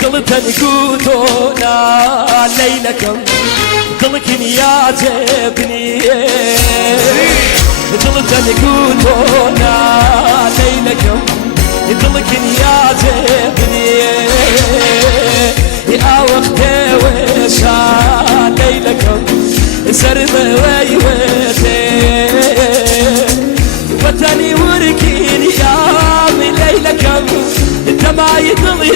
دڵتەن گوتۆنا لەیلەکەم دڵکن یاجێبنیێ دڵتەن گوتۆنا لەیلەکەم دڵکن یاجێبنیێ ئاوەختێوێشا لەیلەکەم سەرمەوەی وێتێ وەتەنی ورکین یامی لەیلەکەم تەمای دڵی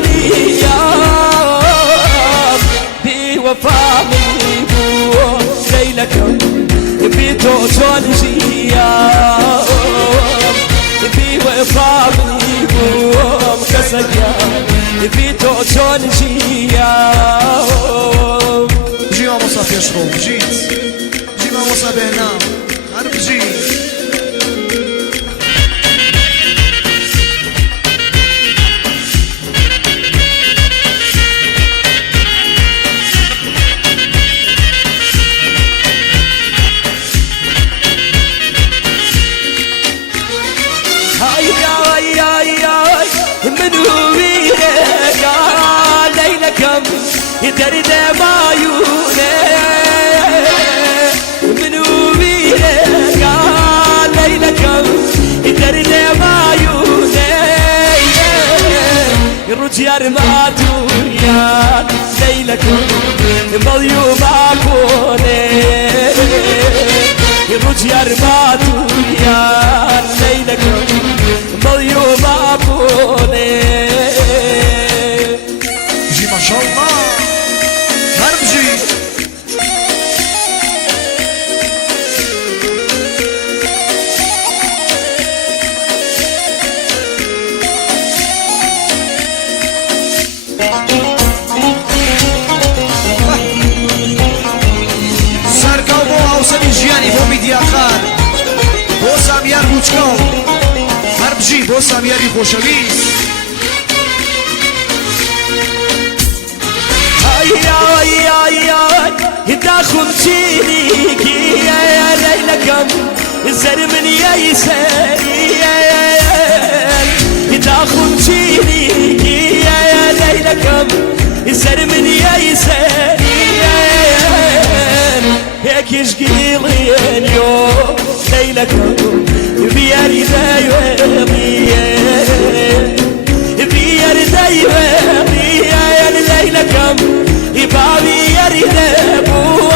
یام بیوەفامی بووە لەیلەکەم بی تۆ چۆن ژیام بیوەفامی بووەم کەسەکیان بی تۆ چۆن ژیام بژی مامۆستا پێشخۆ بژیت بژی مامۆستا بێنام هەر بژی درد مايوني منو بيرك ليلكم درد مايوني رجيار ماتويا ليلكم مليوم عكوني رجيار ماتويا ليلكم مليوم عكوني بژی ما شاء الله هەر بژی سەرکەو بۆ هاوسەری ژیانی بۆ میدیاخان بۆ سامیار بوچکەڵ هەر بژی بۆ سامیاری خۆشەویست داخل تشينيكي يا ليلكم زرمن يا يساري داخل تشينيكي يا ليلكم زرمن يا يساري هيك شقيلي اليوم ليلكم بياري دايوامي بياري دايوامي يا ليلكم يباوي يريد ابوه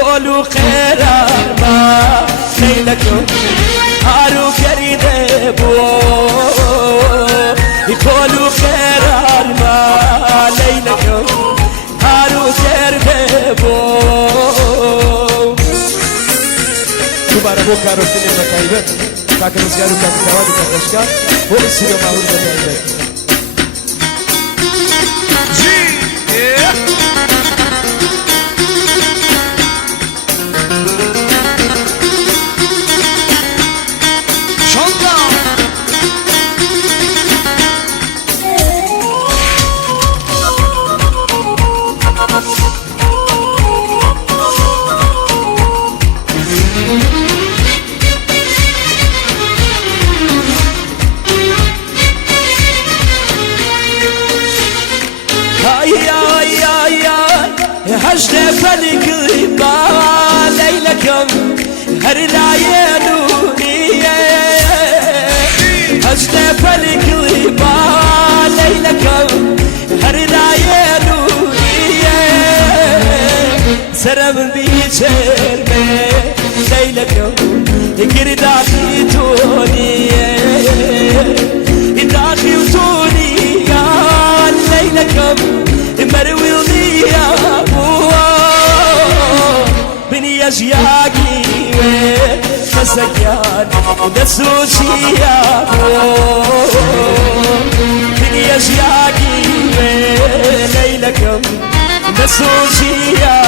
قولوا خير ما ليلكم هارو يريد ابوه قولوا خير ما ليلكم هارو يريد ابوه دوباره بو کارو فیلم بکایبت کاکر مسیارو کاکر دوادی کاکشکار بو سیرو ماهور بکایبت هجد فلك با ليلكم هر العيانوني هجد فلك با ليلكم هر العيانوني سرم بيشرمي ليلكم قرداتي توني داخي وتوني يا ليلكم مروي يا بني أشياقي وفسكيان ودسوشي يا بني أشياقي وليلكم دسوشي يا